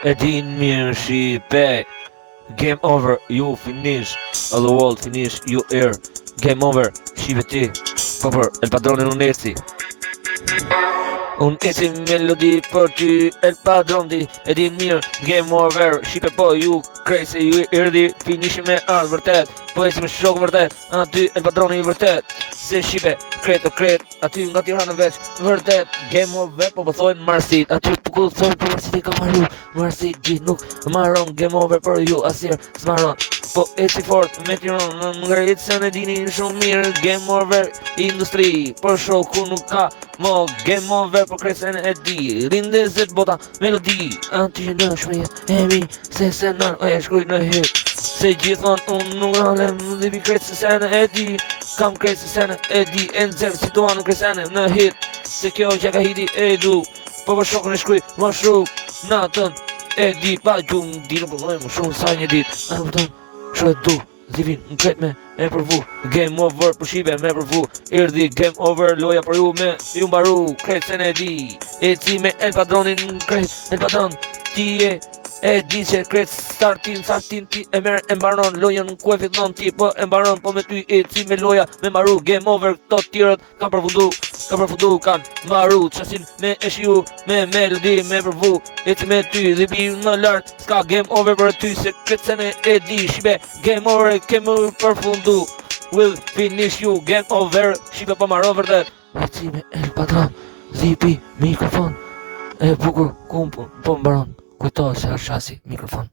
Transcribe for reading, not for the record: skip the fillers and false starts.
E din mirë shipe. Game over, you finish. All the world finish, you air. Game over, shipe ti. Po për El Padronin unë eci. Unë eci melodi për ty El Padron di. E din mirë, game over. Shipe po ju crazy, ju erdi. Finishi me ardhë vërtet. Po eci me shokë vërtet. Aty El Padroni vërtet. Se shipe, kret o kret. Aty nga Tirana veç, vërtet. Game over, po thojnë Marsit. Aty po thojnë për Marsit e ka marru. Marsit gjithë nuk marron. Game over për ju asir s'marron. Po eci fort me Tiranë, në ngërejtë se në dini shumë mirë. Game over, industri, për shoku nuk ka mo. Game over, për kresen e di. Rindezet bota, melodi. Anti në shmejet, e mi, se nërë, e shkruj në hit. Se gjithon unë nuk rallem, dhe bi kretë se sene e di. Kam kretë se sene e di, e në zërë situanë kresene në hit. Se kjo që ka hiti e du, po për shokën e shkruj, më shruk, natën e di. Pa gjumë, di në përmojë më shumë sa një dit. A në pëton, shkruj du, zivin, në kretë me përvu. Game over për shipe me përvu. Irdi game over, loja për ju me ju mbaru. Kretë se ne di, e ci me El Padronin kretë. El Padron, ti e di që kretë startin ti e merë e mbaron. Lojën ku e fitnon ti po e mbaron. Po me ty e ci me loja me mbaru. Game over, këto tjërët kanë përfundu, kanë mbaru. Qasin me e shiu, me melodi, me përvu. E ci me ty dhe bi më lartë. Ska game over për ty se kretë se ne e di. Shipe game over, kemi përfundu. Will finish you, game over. Shipe po maro vërdet. E ci me El Padron, zipi, mikrofon. E bukur, ku po mbaron. Kujto se është shasi mikrofon.